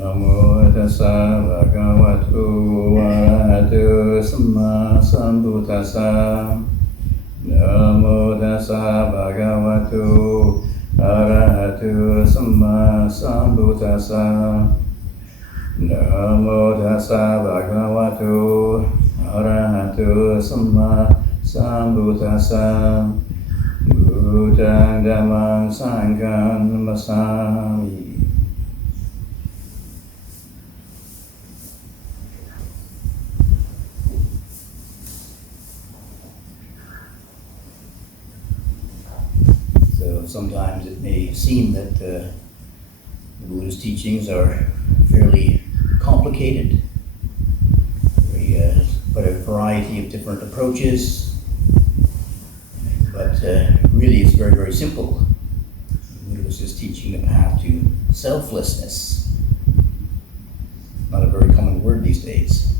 Namo tassa bhagavato arahato samma sambuddhassa. Namo tassa bhagavato arahato samma sambuddhassa. Namo tassa bhagavato arahato samma sambuddhassa. Buddhaṃ Dhammāṃ Saṅghāṃ Namasāmi. So sometimes it may seem that the Buddha's teachings are fairly complicated. But a variety of different approaches. But really it's very, very simple. The Buddha was just teaching the path to selflessness. Not a very common word these days,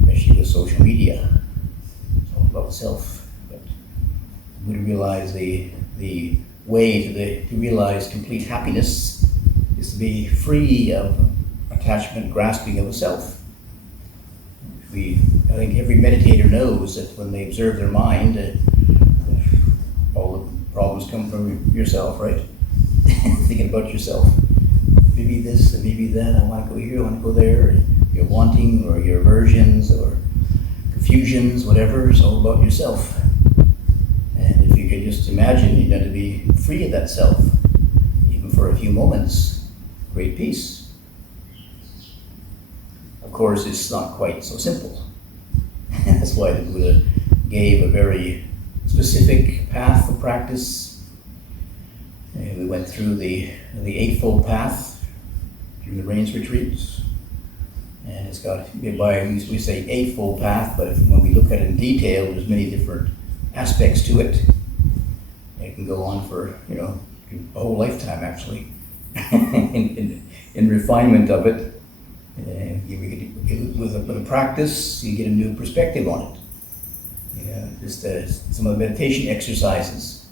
especially with social media. It's all about self. But the Buddha realized the way to realize complete happiness is to be free of attachment, grasping of a self. I think every meditator knows that when they observe their mind, all the problems come from yourself, right? Thinking about yourself. Maybe this and maybe that, I want to go here, I want to go there. Your wanting or your aversions or confusions, whatever, it's all about yourself. And if you could just imagine you're going to be free of that self, even for a few moments, great peace. Of course, it's not quite so simple. That's why the Buddha gave a very specific path of practice. And we went through the Eightfold Path during the rains retreats. And it's got, we say Eightfold Path, but when we look at it in detail, there's many different aspects to it. It can go on for, a whole lifetime actually, in refinement of it. With a practice, you get a new perspective on it. Just some of the meditation exercises.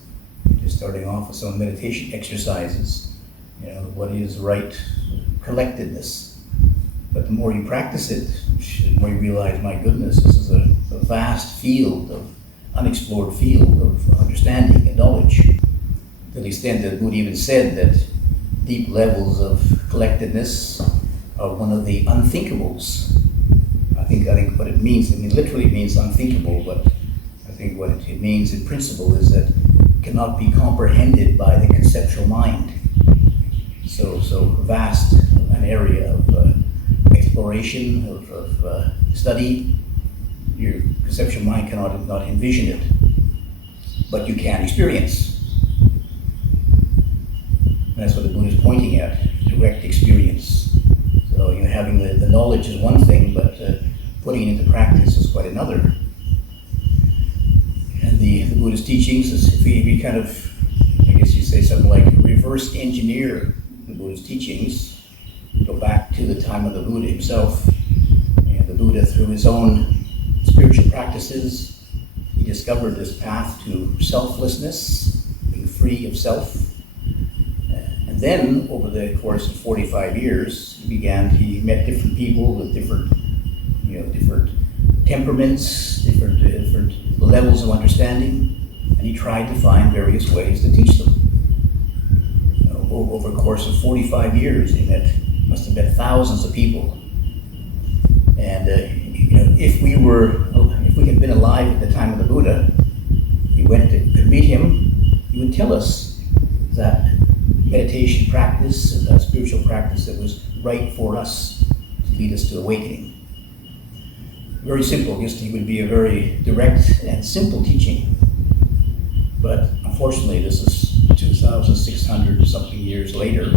Just starting off with some meditation exercises. What is right collectedness. But the more you practice it, the more you realize, my goodness, this is a vast field of unexplored field of understanding and knowledge. To the extent that Buddha even said that deep levels of collectedness are one of the unthinkables. I think what it means, literally it means unthinkable, but I think what it means in principle is that it cannot be comprehended by the conceptual mind. So vast an area of exploration, of study, your conceptual mind cannot envision it, but you can experience. And that's what the Buddha is pointing at, direct experience. So having the knowledge is one thing, but putting it into practice is quite another. And the Buddha's teachings is, if we kind of, I guess you say something like reverse engineer the Buddha's teachings, go back to the time of the Buddha himself. And the Buddha, through his own spiritual practices, he discovered this path to selflessness, being free of self. And then, over the course of 45 years, he met different people with different temperaments, different levels of understanding, and he tried to find various ways to teach them. Over the course of 45 years, must have met thousands of people. And if we had been alive at the time of the Buddha, could meet him, he would tell us that meditation practice and that spiritual practice that was right for us to lead us to awakening. Very simple, he would be a very direct and simple teaching. But unfortunately, this is 2,600 something years later.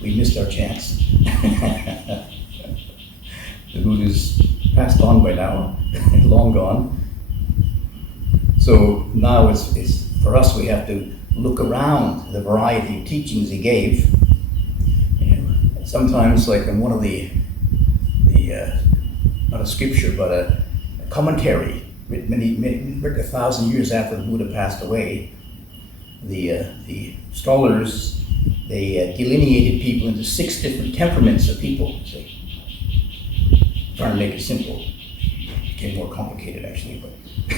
We missed our chance. The Buddha's passed on by now, long gone. So now it's for us, we have to look around the variety of teachings he gave. Sometimes, like in one of the not a scripture, but a commentary written 1,000 years after the Buddha passed away, the scholars they delineated people into 6 different temperaments of people. See? Trying to make it simple. It became more complicated actually, but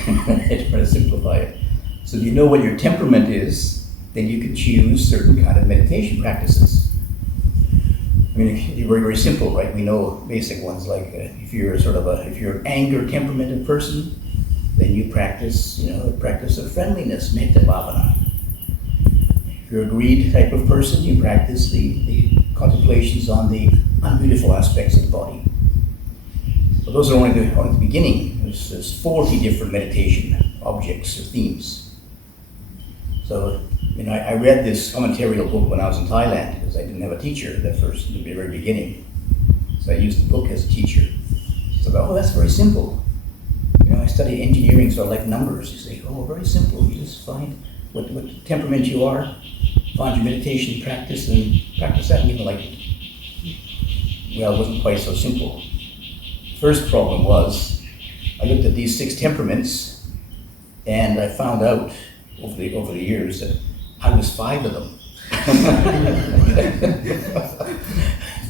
trying to simplify it. So if you know what your temperament is, then you can choose certain kind of meditation practices. I mean, it's very, very simple, right? We know basic ones like if you're an anger temperamented person, then you practice, a practice of friendliness, metta bhavana. If you're a greed type of person, you practice the contemplations on the unbeautiful aspects of the body. But those are only the beginning. There's 40 different meditation objects or themes. So, I read this commentarial book when I was in Thailand because I didn't have a teacher at the very beginning. So I used the book as a teacher. So I thought, that's very simple. I studied engineering, so I like numbers. You say, very simple. You just find what temperament you are, find your meditation practice, and practice that, and you're like it. Well, it wasn't quite so simple. First problem was, I looked at these 6 temperaments, and I found out over the years that I was 5 of them.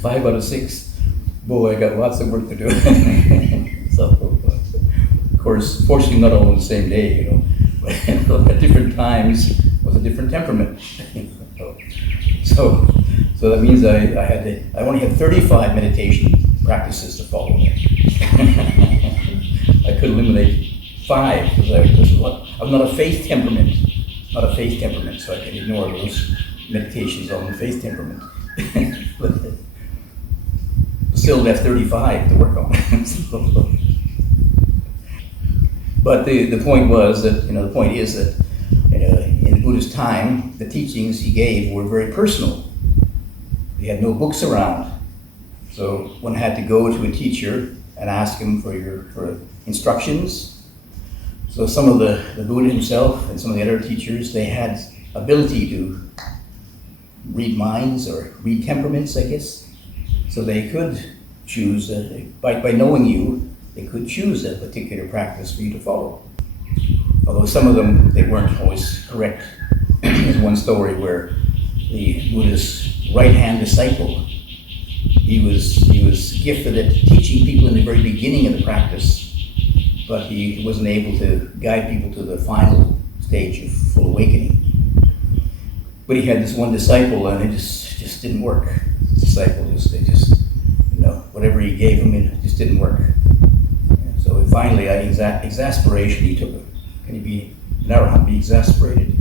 5 out of 6. Boy, I got lots of work to do. So, of course, fortunately not all on the same day, but at different times was a different temperament. So that means I only had 35 meditation practices to follow. I could eliminate 5 because I'm not a faith temperament. So I can ignore those meditations on the faith temperament. But still left 35 to work on. But the point was that, the point is that, in the Buddha's time, the teachings he gave were very personal. He had no books around. So one had to go to a teacher and ask him for instructions. So some of the Buddha himself and some of the other teachers, they had ability to read minds or read temperaments, I guess. So they could choose, by knowing you, they could choose a particular practice for you to follow. Although some of them, they weren't always correct. There's one story where the Buddha's right-hand disciple, he was gifted at teaching people in the very beginning of the practice, but he wasn't able to guide people to the final stage of full awakening. But he had this one disciple, and it just didn't work. The disciple whatever he gave him, it just didn't work. So finally, out of exasperation, he took it. Can you be an arahant, be exasperated?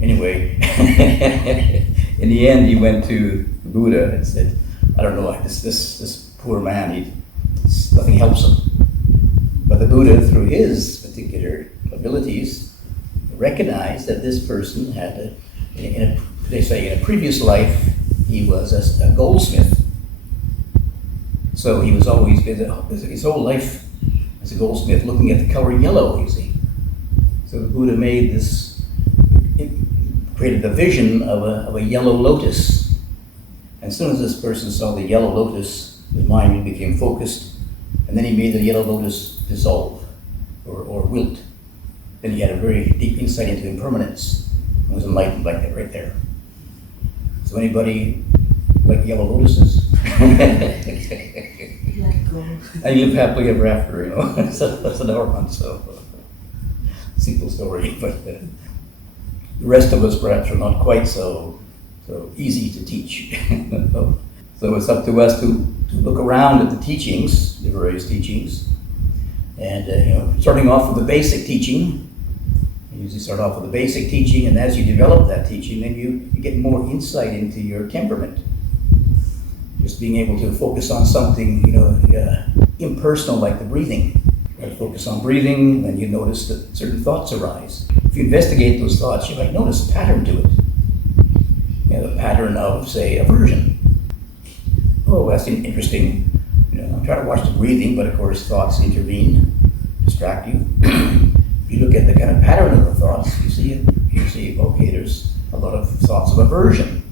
Anyway, in the end, he went to the Buddha and said, I don't know, this poor man, nothing helps him. But the Buddha, through his particular abilities, recognized that this person had, in a previous life, he was a goldsmith. So he was always been his whole life as a goldsmith, looking at the color yellow. You see, so the Buddha created the vision of a yellow lotus. And as soon as this person saw the yellow lotus, his mind became focused, and then he made the yellow lotus dissolve or wilt. Then he had a very deep insight into impermanence and was enlightened like that right there. So anybody like yellow lotuses? Let go. And you live happily ever after, So that's an arahant, so simple story. But the rest of us perhaps are not quite so easy to teach. So it's up to us to look around at the teachings, the various teachings, and starting off with the basic teaching. You usually start off with the basic teaching, and as you develop that teaching, then you get more insight into your temperament. Just being able to focus on something, impersonal, like the breathing. You focus on breathing, and you notice that certain thoughts arise. If you investigate those thoughts, you might notice a pattern to it. The pattern of, say, aversion. Oh, that's interesting. I'm trying to watch the breathing, but of course thoughts intervene, distract you. If you look at the kind of pattern of the thoughts, you see, okay, there's a lot of thoughts of aversion.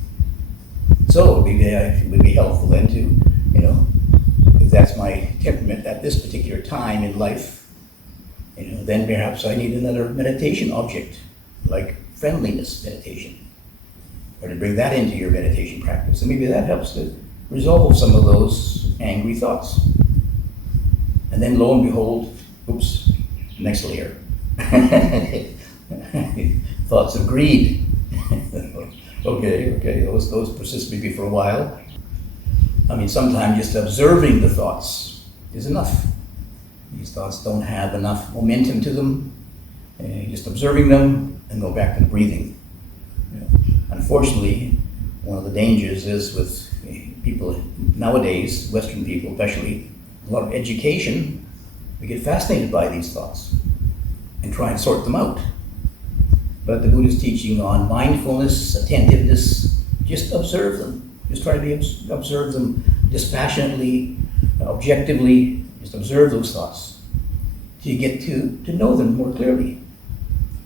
So it would be helpful then to, if that's my temperament at this particular time in life, then perhaps I need another meditation object, like friendliness meditation. or to bring that into your meditation practice. And maybe that helps to resolve some of those angry thoughts. And then lo and behold, oops, next layer. Thoughts of greed. Okay, those persist maybe for a while. I mean, sometimes just observing the thoughts is enough. These thoughts don't have enough momentum to them. Just observing them and go back to the breathing. Unfortunately, one of the dangers is with people nowadays, Western people especially, a lot of education, we get fascinated by these thoughts and try and sort them out. But the Buddha's teaching on mindfulness, attentiveness, just observe them. Just try to observe them dispassionately, objectively, just observe those thoughts till you get to know them more clearly.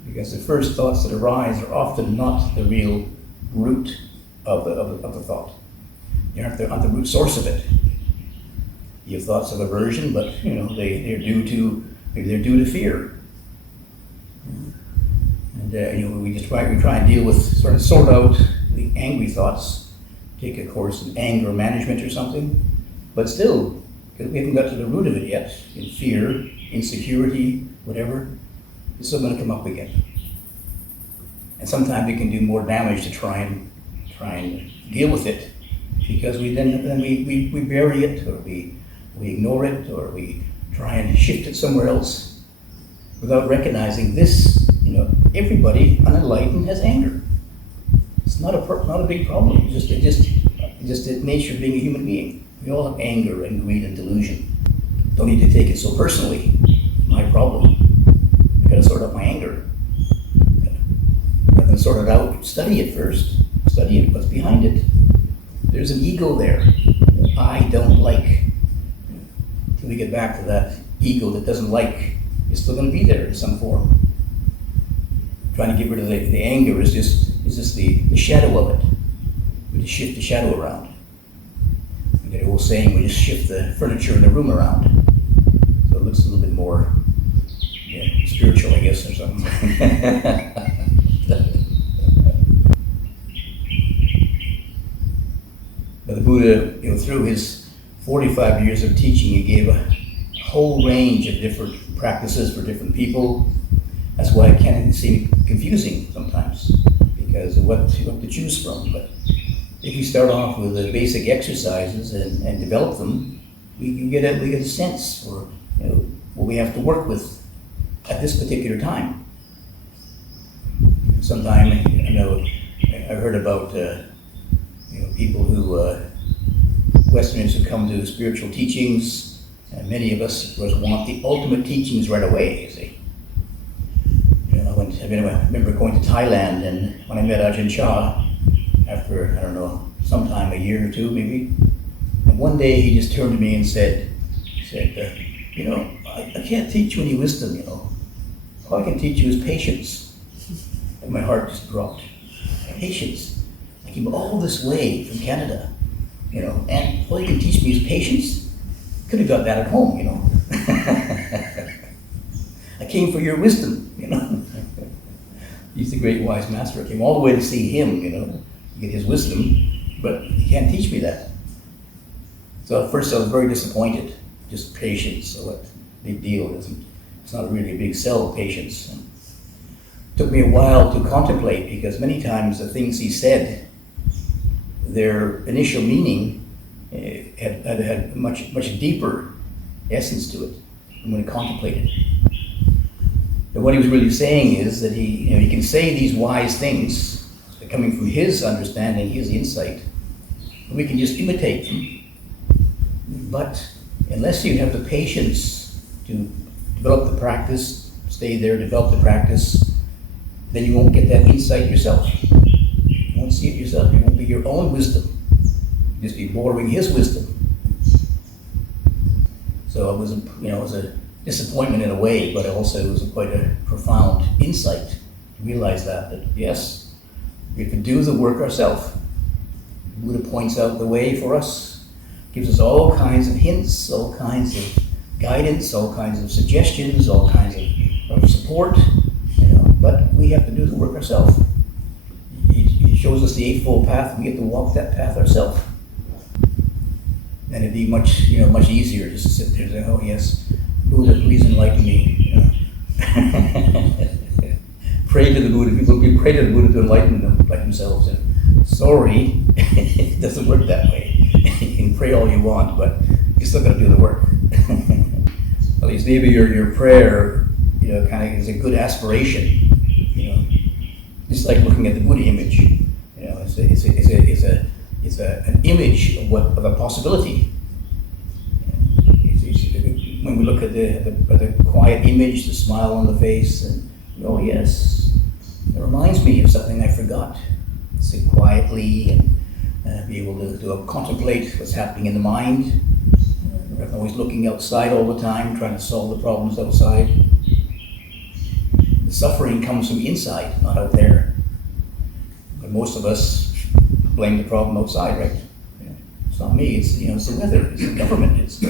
Because the first thoughts that arise are often not the real root of the thought. They aren't the root source of it. You have thoughts of aversion, but they're due to fear. And we try and deal with, sort out the angry thoughts, take a course in anger management or something, but still, because we haven't got to the root of it yet, in fear, insecurity, whatever, it's still going to come up again. And sometimes we can do more damage to try and deal with it, because we bury it, or we ignore it, or we try and shift it somewhere else without recognizing this. Everybody unenlightened has anger. It's not a big problem. It's just the nature of being a human being. We all have anger and greed and delusion. Don't need to take it so personally. My problem. I gotta sort out my anger. Rather than sort it out, study it first. Study it, what's behind it. There's an ego there that I don't like. Until we get back to that ego that doesn't like, it's still going to be there in some form. Trying to get rid of the anger is just the shadow of it. We just shift the shadow around. We get an old saying, we just shift the furniture in the room around. So it looks a little bit more spiritual, I guess, or something. But the Buddha, through his 45 years of teaching, he gave a whole range of different practices for different people. That's why it can seem confusing sometimes, because of what to choose from. But if we start off with the basic exercises and develop them, we can get a sense for what we have to work with at this particular time. Sometime, I heard about people who Westerners who come to spiritual teachings, and many of us, of course, want the ultimate teachings right away, you see. I remember going to Thailand, and when I met Ajahn Chah, after, sometime a year or two maybe, and one day he just turned to me and said, I can't teach you any wisdom, All I can teach you is patience. And my heart just dropped. Patience. I came all this way from Canada, and all you can teach me is patience. Could have got that at home, I came for your wisdom, He's the great wise master. I came all the way to see him, to get his wisdom, but he can't teach me that. So at first I was very disappointed. Just patience, so what big deal? It's not really a big sell, patience. And it took me a while to contemplate, because many times the things he said, their initial meaning had much deeper essence to it when I contemplated. And what he was really saying is that he can say these wise things coming from his understanding, his insight, and we can just imitate them. But unless you have the patience to develop the practice, stay there, develop the practice, then you won't get that insight yourself. You won't see it yourself. It won't be your own wisdom. You'll just be borrowing his wisdom. So it was a disappointment in a way, but also it was quite a profound insight to realize that yes, we can do the work ourselves. Buddha points out the way for us, gives us all kinds of hints, all kinds of guidance, all kinds of suggestions, all kinds of support, but we have to do the work ourselves. He shows us the Eightfold Path. We get to walk that path ourselves. And it'd be much easier just to sit there and say, oh yes, Buddha, please enlighten me. Pray to the Buddha. People pray to the Buddha to enlighten them like themselves. And sorry, it doesn't work that way. You can pray all you want, but you still got to do the work. At least maybe your prayer, kind of is a good aspiration. Just like looking at the Buddha image. It's an image of a possibility. When we look at the quiet image, the smile on the face, and oh yes, it reminds me of something I forgot. Sit quietly and be able to contemplate what's happening in the mind. Rather than always looking outside all the time, trying to solve the problems outside. The suffering comes from inside, not out there. But most of us blame the problem outside, right? It's not me, it's the weather, it's the government, it's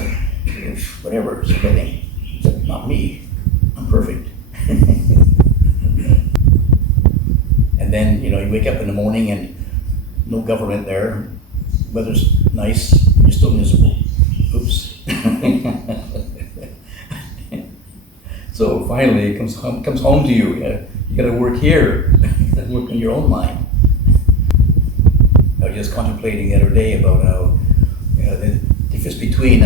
whatever, it's everything. It's not me, I'm perfect. And then, you wake up in the morning and no government there, weather's nice, you're still miserable. Oops. So finally it comes home to you. You gotta work here, you gotta work on your own mind. I was just contemplating the other day about how the difference between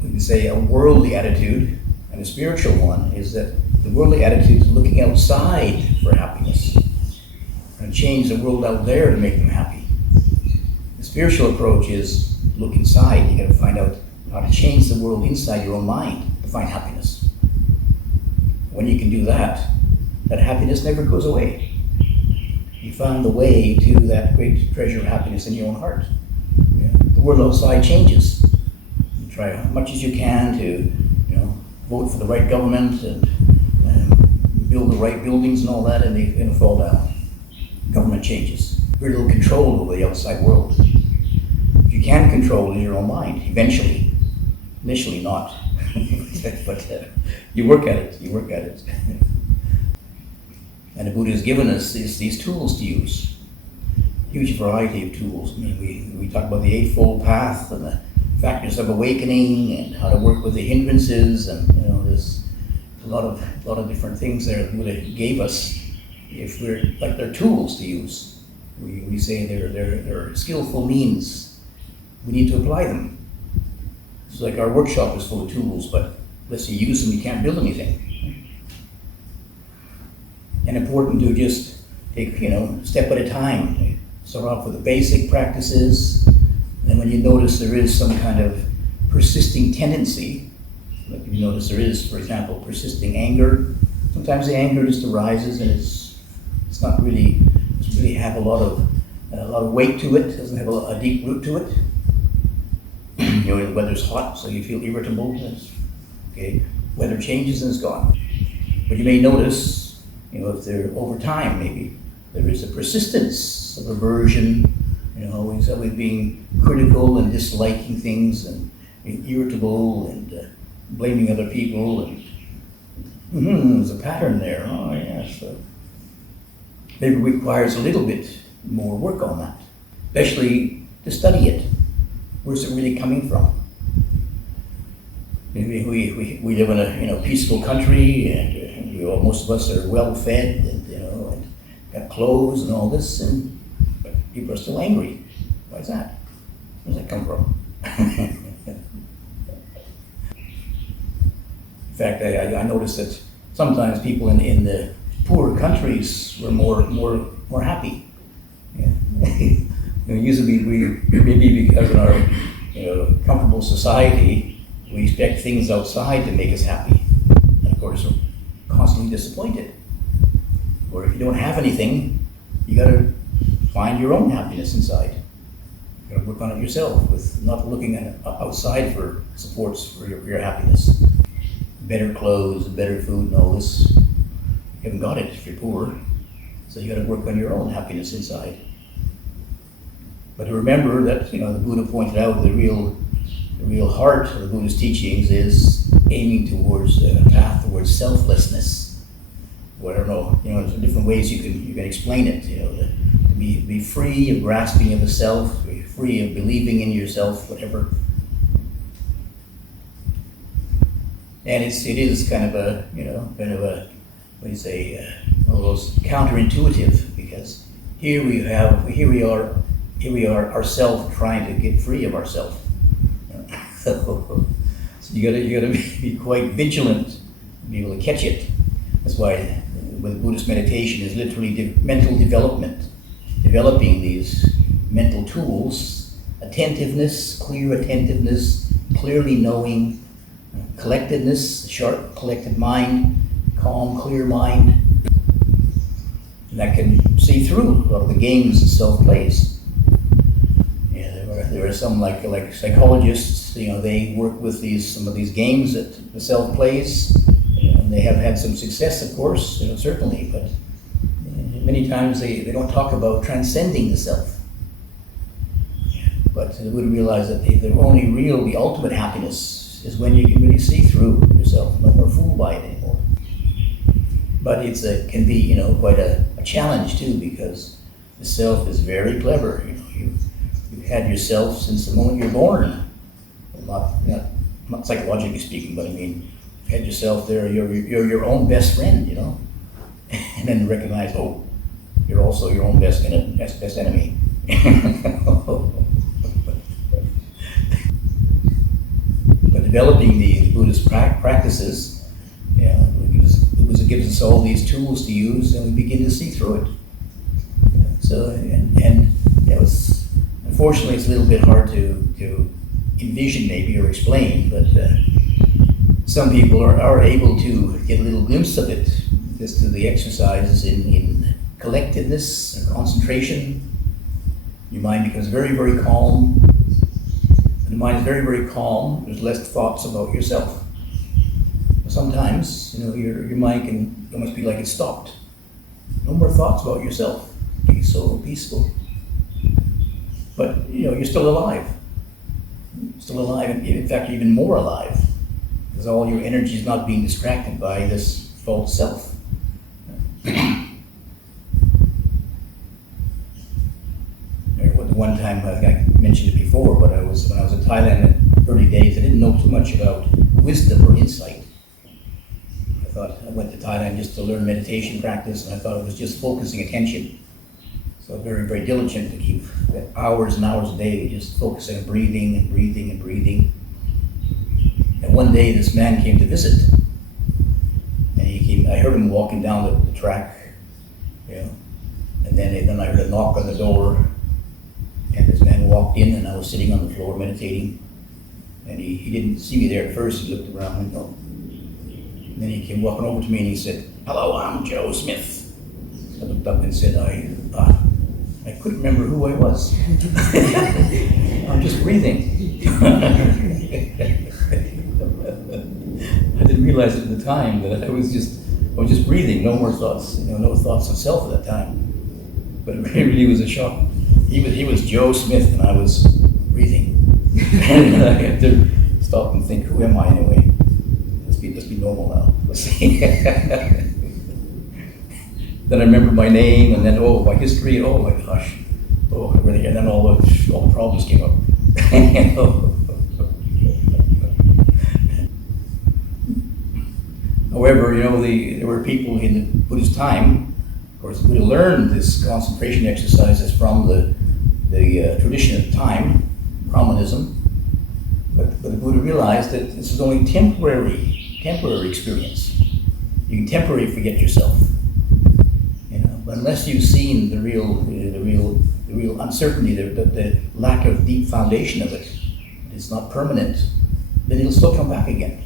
we can say a worldly attitude and a spiritual one is that the worldly attitude is looking outside for happiness and change the world out there to make them happy. The spiritual approach is look inside. You got to find out how to change the world inside your own mind to find happiness. When you can do that, that happiness never goes away. You found the way to that great treasure of happiness in your own heart. The world outside changes. You try as much as you can to, vote for the right government and build the right buildings and all that, and they're going to fall down. Government changes. Very little control over the outside world. What you can control is your own mind, eventually. Initially not. But you work at it. And the Buddha has given us these tools to use. Huge variety of tools. I mean, we talk about the Eightfold Path and the factors of awakening and how to work with the hindrances, and there's a lot of different things there the Buddha gave us. If they're tools to use, we say they're skillful means. We need to apply them. It's like our workshop is full of tools, but unless you use them, you can't build anything. And important to just take, step at a time. Start off with the basic practices, and then when you notice there is some kind of persisting tendency, like if you notice there is, for example, persisting anger, sometimes the anger just arises and it's not really, doesn't really have a lot of weight to it, doesn't have a deep root to it. The weather's hot, so you feel irritable. Okay, weather changes and it's gone. But you may notice, if there over time maybe there is a persistence of aversion, always being critical and disliking things and being irritable and blaming other people, and there's a pattern there. Oh yes, so maybe it requires a little bit more work on that, especially to study it. Where's it really coming from? Maybe we live in a peaceful country, and most of us are well fed and and got clothes and all this, but people are still angry. Why is that? Where does that come from? In fact, I noticed that sometimes people in the poorer countries were more happy. Yeah. Usually maybe because in our comfortable society, we expect things outside to make us happy. And of course, we're constantly disappointed. Or if you don't have anything, you got to find your own happiness inside. You got to work on it yourself, with not looking outside for supports for your happiness. Better clothes, better food, and all this. You haven't got it if you're poor. So you got to work on your own happiness inside. But to remember that, the Buddha pointed out the real heart of the Buddha's teachings is aiming towards a path towards selflessness. Well, I don't know, there's different ways you can explain it. To be free of grasping of the self, be free of believing in yourself, whatever. And it is kind of a, what do you say, almost counterintuitive, because here we are ourselves trying to get free of ourselves. So you gotta be quite vigilant to be able to catch it. That's why with Buddhist meditation is literally mental development, developing these mental tools, attentiveness, clear attentiveness, clearly knowing, collectedness, sharp, collected mind, calm, clear mind, and that can see through a lot of the games that self plays. Yeah, there are some like psychologists, they work with some of these games that the self plays, and they have had some success, of course, certainly, but many times they don't talk about transcending the self. But they would realize that the ultimate happiness is when you can really see through yourself, no more fooled by it anymore. But it can be, quite a challenge too, because the self is very clever. You've had yourself since the moment you're born. Well, not psychologically speaking, but I mean, you've had yourself there. You're your own best friend, and then recognize, oh, you're also your own best enemy. But developing the Buddhist practices, it gives us all these tools to use, and we begin to see through it. So, unfortunately, it's a little bit hard to envision maybe or explain, but some people are able to get a little glimpse of it just through the exercises in collectedness and concentration. Your mind becomes very, very calm. When the mind is very, very calm, there's less thoughts about yourself. Sometimes, your mind can almost be like it's stopped. No more thoughts about yourself. Be so peaceful. But, you're still alive. Still alive, and in fact, even more alive. Because all your energy is not being distracted by this false self. One time, I mentioned it before, but when I was in Thailand in early days, I didn't know too much about wisdom or insight. I went to Thailand just to learn meditation practice, and I thought it was just focusing attention. So very, very diligent to keep hours and hours a day just focusing on breathing and breathing and breathing. And one day this man came to visit, and I heard him walking down the track, and then I heard a knock on the door, and this man walked in, and I was sitting on the floor meditating, and he didn't see me there at first. He looked around, and then he came walking over to me and he said, "Hello, I'm Joe Smith." I looked up and said, I couldn't remember who I was. I'm just breathing. I didn't realize at the time that I was just breathing, no more thoughts, no thoughts of self at that time. But it really was a shock. He was Joe Smith and I was breathing. And I had to stop and think, who am I anyway? Let's be normal now. Let's see. Then I remembered my name, and then my history. Oh my gosh! Really, and then all the problems came up. However, there were people in the Buddhist time, of course, the Buddha learned this concentration exercises from the tradition of time, Brahmanism. But the Buddha realized that this is only temporary experience. You can temporarily forget yourself, but unless you've seen the real uncertainty, the lack of deep foundation of it, it's not permanent, then it'll still come back again.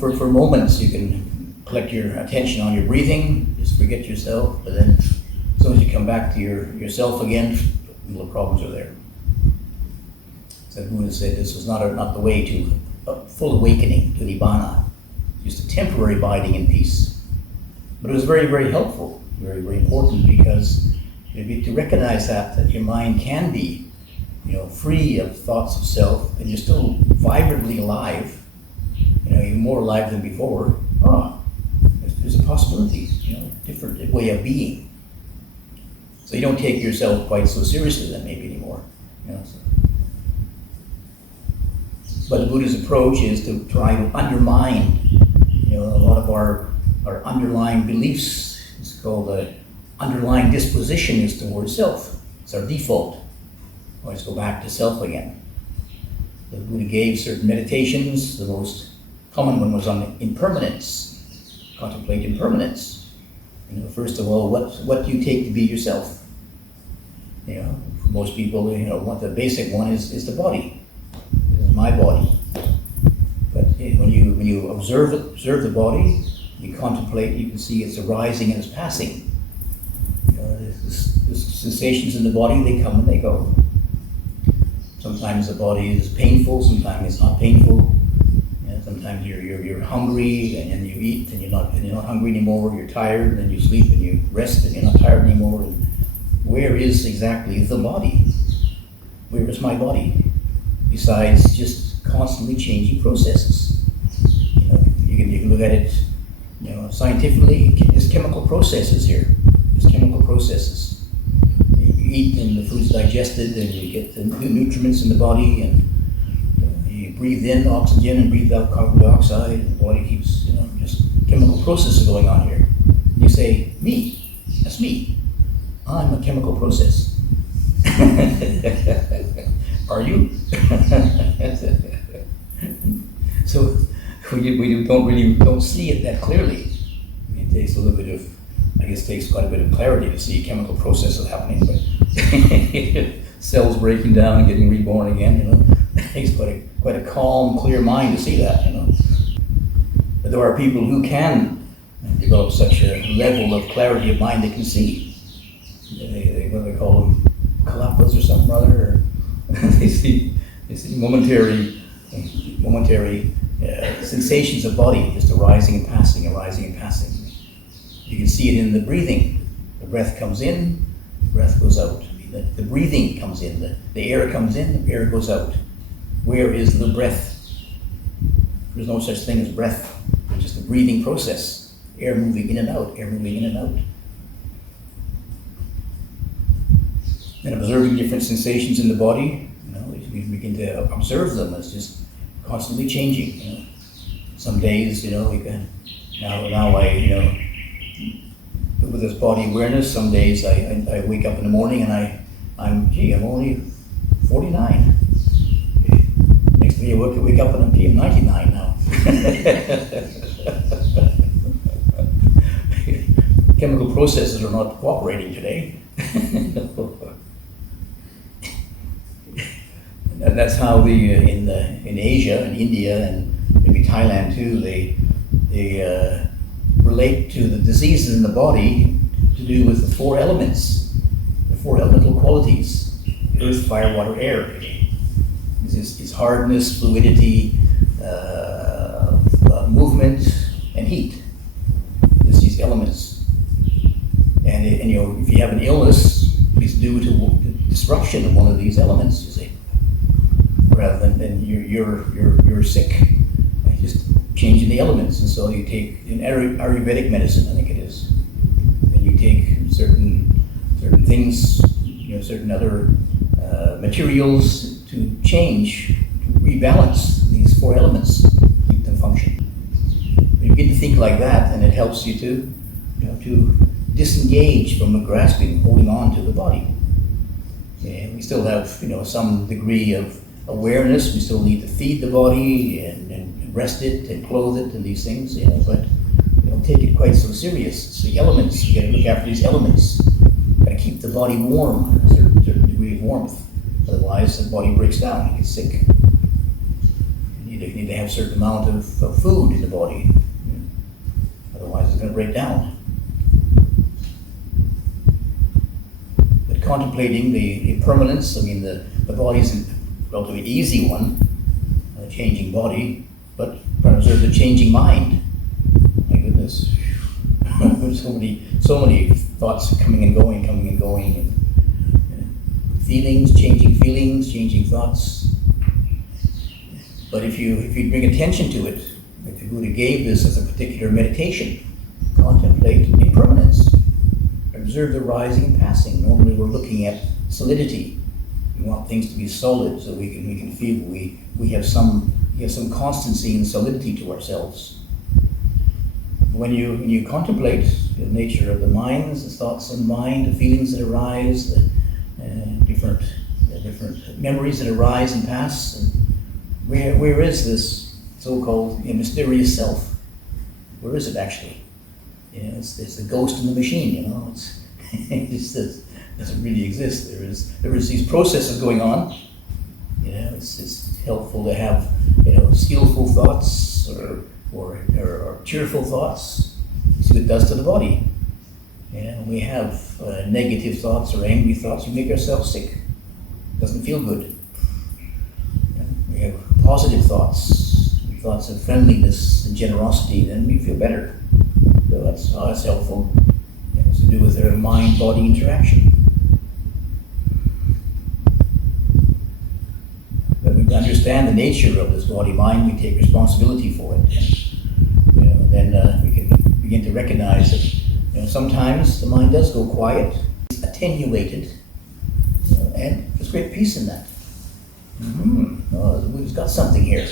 For moments you can collect your attention on your breathing, just forget yourself, but then as soon as you come back to yourself again, the problems are there. So Buddha said this was not the way to full awakening, to Nibbana, just a temporary abiding in peace. But it was very, very helpful, very, very important, because to recognize that your mind can be, free of thoughts of self, and you're still vibrantly alive, even more alive than before. There's a possibility, different way of being. So you don't take yourself quite so seriously then maybe anymore. So. But the Buddha's approach is to try to undermine, a lot of our underlying beliefs. It's called the underlying disposition is towards self. It's our default. Let's go back to self again. The Buddha gave certain meditations. The most common one was on impermanence. Contemplate impermanence. First of all, what do you take to be yourself? For most people, what the basic one is the body. This is my body. But when you observe the body, you contemplate, you can see it's arising and it's passing. The sensations in the body, they come and they go. Sometimes the body is painful, sometimes it's not painful. Sometimes you're hungry and you eat and you're not hungry anymore. You're tired and then you sleep and you rest and you're not tired anymore. And where is exactly the body? Where is my body? Besides just constantly changing processes. You can look at it, scientifically. There's chemical processes here. There's chemical processes. You eat and the food's digested and you get the nutrients in the body and you breathe in oxygen and breathe out carbon dioxide and the body keeps, just chemical processes going on here. You say, me, that's me. I'm a chemical process. Are you? So we don't see it that clearly. It takes a little bit of, takes quite a bit of clarity to see chemical processes happening, but cells breaking down and getting reborn again, it takes quite a calm, clear mind to see that, But there are people who can develop such a level of clarity of mind they can see. What do they call them? Kalapas or something or other? Or they see momentary sensations of body just arising and passing, arising and passing. You can see it in the breathing. The breath comes in, the breath goes out. The breathing comes in, the air comes in, the air goes out. Where is the breath? There's no such thing as breath. It's just a breathing process. Air moving in and out, air moving in and out. And observing different sensations in the body, we begin to observe them as just constantly changing. Some days, we can, now I, with this body awareness, some days I wake up in the morning and I'm only 49. Next day I wake up and I'm 99 now. Chemical processes are not cooperating today. And that's how in Asia and India and maybe Thailand too, they relate to the diseases in the body to do with the four elements, the four elemental qualities: earth, fire, water, air. It's hardness, fluidity, movement, and heat. It's these elements. And if you have an illness, it's due to disruption of one of these elements, you see. Rather than you're sick, just changing the elements. And so you take in Ayurvedic medicine, I think it is, and you take certain things, certain other materials to change, to rebalance these four elements, keep them functioning. You begin to think like that, and it helps you to disengage from the grasping, holding on to the body. And we still have some degree of awareness. We still need to feed the body and rest it and clothe it and these things, but don't take it quite so serious. It's the elements. You got to look after these elements. Got to keep the body warm, a certain degree of warmth. Otherwise, the body breaks down. You get sick. You need to have a certain amount of food in the body. Otherwise, it's going to break down. But contemplating the impermanence, the body's a relatively easy one, a changing body, but trying to observe the changing mind. My goodness, so many thoughts coming and going, and feelings, changing thoughts. But if you bring attention to it, like the Buddha gave this as a particular meditation, contemplate impermanence. observe the rising and passing. Normally we're looking at solidity. We want things to be solid so we can feel we have some constancy and solidity to ourselves. When you contemplate the nature of the mind, the thoughts of the mind, the feelings that arise, different memories that arise and pass, and where is this so-called mysterious self? Where is it actually? It's the ghost in the machine. It doesn't really exist. There is these processes going on. It's helpful to have skillful thoughts or cheerful thoughts. See what it does to the body. When we have negative thoughts or angry thoughts, we make ourselves sick. It doesn't feel good. We have positive thoughts of friendliness and generosity, then we feel better. So that's helpful. It has to do with our mind-body interaction. When we understand the nature of this body-mind, we take responsibility for it. Then we can begin to recognize that sometimes the mind does go quiet, it's attenuated, and there's great peace in that. We've got something here.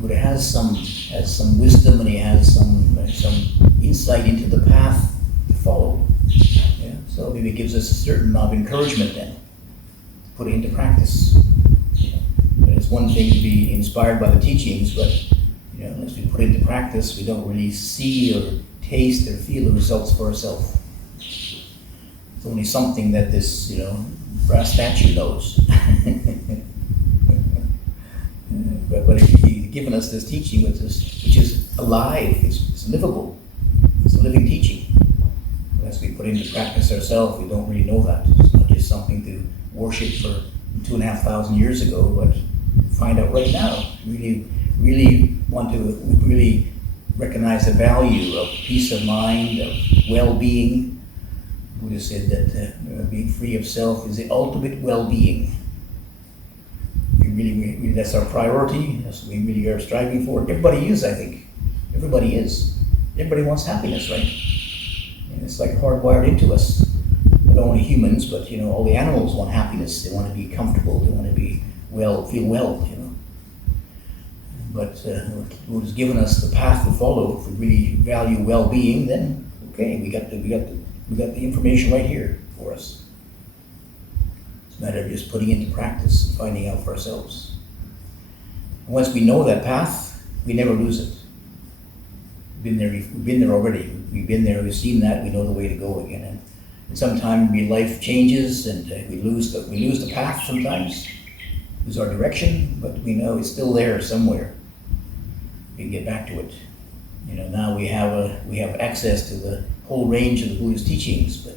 Buddha has some wisdom, and he has some insight into the path to follow. So maybe it gives us a certain amount of encouragement then to put it into practice. But it's one thing to be inspired by the teachings, but as we put it into practice, we don't really see or taste or feel the results for ourselves. It's only something that this brass statue knows. But he's given us this teaching which is alive, it's livable, it's a living teaching. Unless we put it into practice ourselves, we don't really know that. It's not just something to worship for 2,500 years ago, but find out right now. Really want to really recognize the value of peace of mind, of well-being. Buddha said that being free of self is the ultimate well-being. Really, that's our priority. That's what we really are striving for. Everybody is, I think. Everybody is. Everybody wants happiness, right? And it's like hardwired into us. Not only humans, but all the animals want happiness. They want to be comfortable. They want to be feel well. But Buddha's given us the path to follow. If we really value well-being, then okay, we got the information right here for us. It's a matter of just putting it into practice and finding out for ourselves. And once we know that path, we never lose it. We've been there already. We've been there. We've seen that. We know the way to go again. And sometimes life changes, and we lose the path sometimes. Lose our direction, but we know it's still there somewhere. We can get back to it. Now we have access to the whole range of the Buddha's teachings, but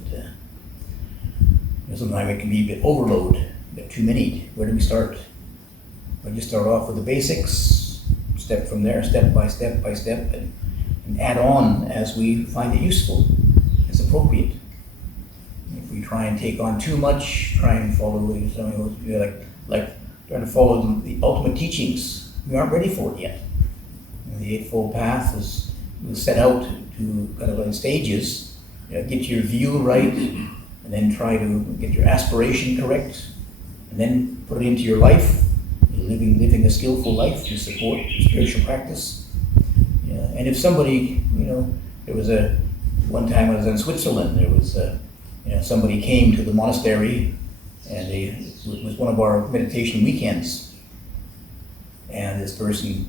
sometimes it can be a bit overload, a bit too many. Where do we start? We just start off with the basics, step from there, step by step, and add on as we find it useful, as appropriate. If we try and take on too much, try and follow like trying to follow the ultimate teachings, we aren't ready for it yet. The Eightfold Path was set out to kind of in stages, get your view right, and then try to get your aspiration correct, and then put it into your life, living a skillful life to support your spiritual practice. And if somebody, there was one time I was in Switzerland, there was somebody came to the monastery, and it was one of our meditation weekends, and this person,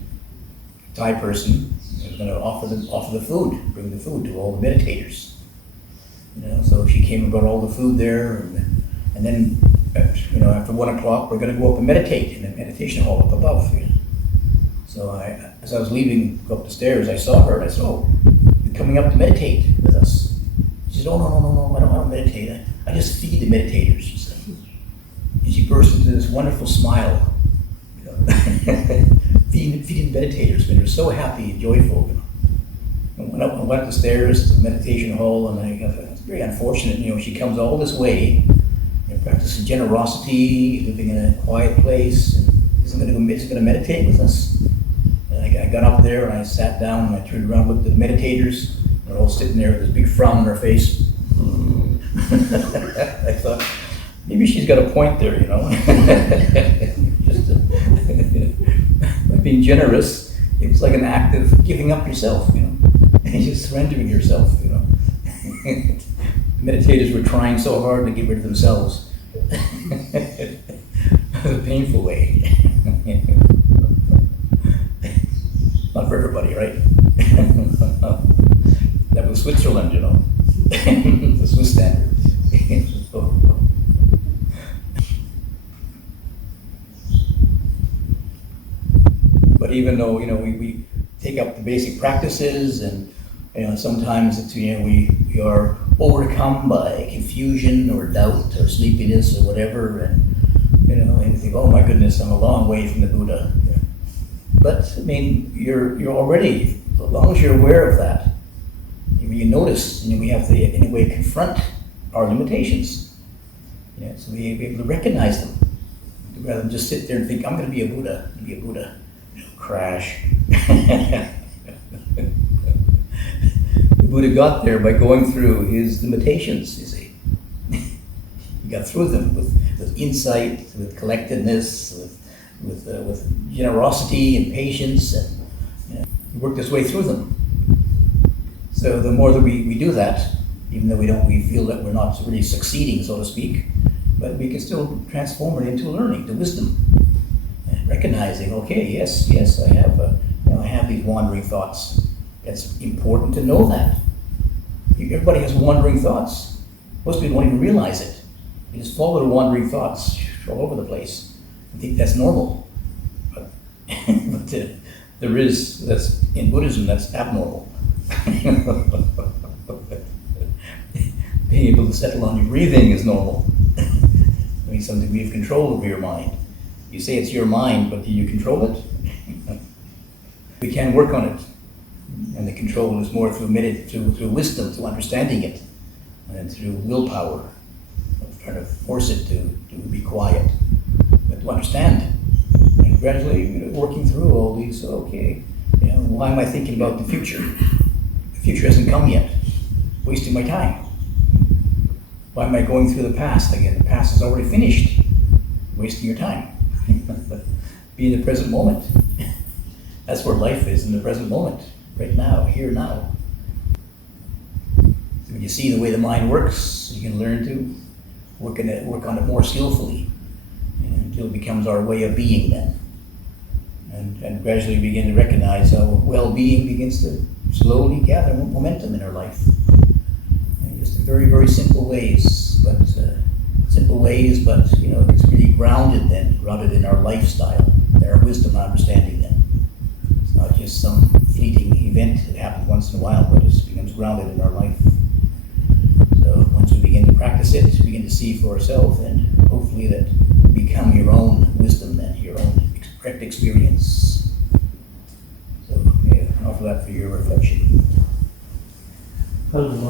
Thai person, was going to offer the food, bring the food to all the meditators. So she came and brought all the food there, and then after 1 o'clock we're going to go up and meditate in the meditation hall up above. So as I was leaving, go up the stairs, I saw her, and I said, "Oh, you're coming up to meditate with us?" She said, "Oh, no, I don't meditate. I just feed the meditators," she said. And she burst into this wonderful smile, feeding meditators, and they're so happy and joyful. And went up the stairs to the meditation hall, and it's very unfortunate. She comes all this way, practicing generosity, living in a quiet place, and isn't going to meditate with us. And I got up there and I sat down and I turned around, looked at the meditators, They're all sitting there with this big frown on their face. I thought, maybe she's got a point there, you know. Just by being generous, it's like an act of giving up yourself, you know, and just surrendering yourself, you know. Meditators were trying so hard to get rid of themselves. A painful way. Not for everybody, right? That was Switzerland, you know. The Swiss standard. But even though, you know, we take up the basic practices, and you know, sometimes it's, you know, we are overcome by confusion or doubt or sleepiness or whatever, and you know, and we think, oh my goodness, I'm a long way from the Buddha. Yeah. But I mean, you're already, as long as you're aware of that, you notice, and we have to in a way confront our limitations. Yeah, so we be able to recognize them rather than just sit there and think, I'm going to be a Buddha, you know, crash. The Buddha got there by going through his limitations, you see. He got through them with insight, with collectedness, with generosity and patience, and you know, he worked his way through them. So the more that we do that, even though we feel that we're not really succeeding, so to speak, but we can still transform it into learning, to wisdom, and recognizing, okay, yes, I have, I have these wandering thoughts. It's important to know that. Everybody has wandering thoughts. Most people don't even realize it. They just follow their wandering thoughts all over the place. I think that's normal, but that's in Buddhism, that's abnormal. Being able to settle on your breathing is normal. I mean, some degree of control over your mind. You say it's your mind, but do you control it? We can work on it, and the control is more through wisdom, through understanding it, and through willpower, trying to force it to be quiet, but to understand, and gradually, you know, working through all these. Okay, you know, why am I thinking about the future? The future hasn't come yet. Wasting my time. Why am I going through the past again? The past is already finished. Wasting your time. Be in the present moment. That's where life is, in the present moment. Right now, here now. So when you see the way the mind works, you can learn to work on it more skillfully, until it becomes our way of being then. And gradually begin to recognize how well-being begins to slowly gather momentum in our life. And just in very, very simple ways, but you know, it's really grounded in our lifestyle, in our wisdom and understanding then. It's not just some fleeting event that happens once in a while, but it becomes grounded in our life. So once we begin to practice it, we begin to see for ourselves, and hopefully that become your own wisdom then, your own correct experience. So yeah, offer that for your reflection. Namo